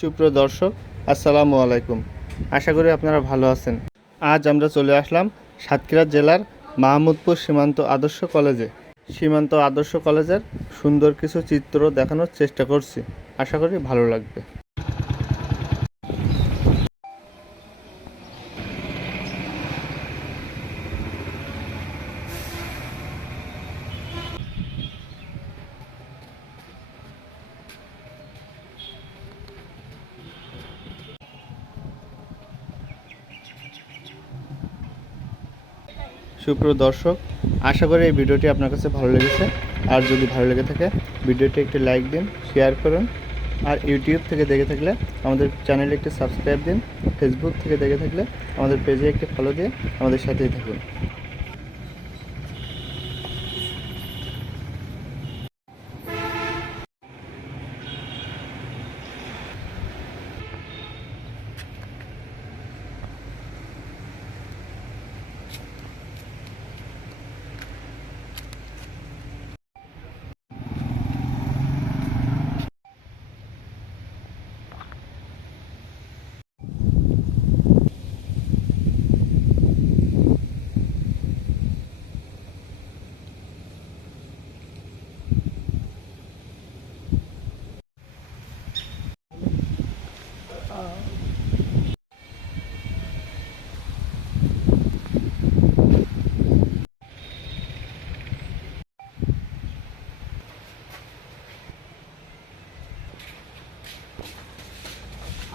সুপ্রিয় দর্শক, আসসালামু আলাইকুম। আশা করি আপনারা ভালো আছেন। আজ আমরা চলে আসলাম সাতক্ষীরা জেলার মাহমুদপুর সীমান্ত আদর্শ কলেজে। সীমান্ত আদর্শ কলেজের সুন্দর কিছু চিত্র দেখানোর চেষ্টা করছি। আশা করি ভালো লাগবে। সুপ্রিয় দর্শক, আশা করি এই ভিডিওটি আপনার কাছে ভালো লেগেছে। আর যদি ভালো লেগে থাকে ভিডিওটি একটি লাইক দিন, শেয়ার করুন। আর ইউটিউব থেকে দেখে থাকলে আমাদের চ্যানেলে একটি সাবস্ক্রাইব দিন। ফেসবুক থেকে দেখে থাকলে আমাদের পেজে একটি ফলো দিয়ে আমাদের সাথেই থাকুন।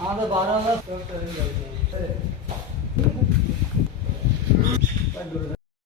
আমাদের 12,000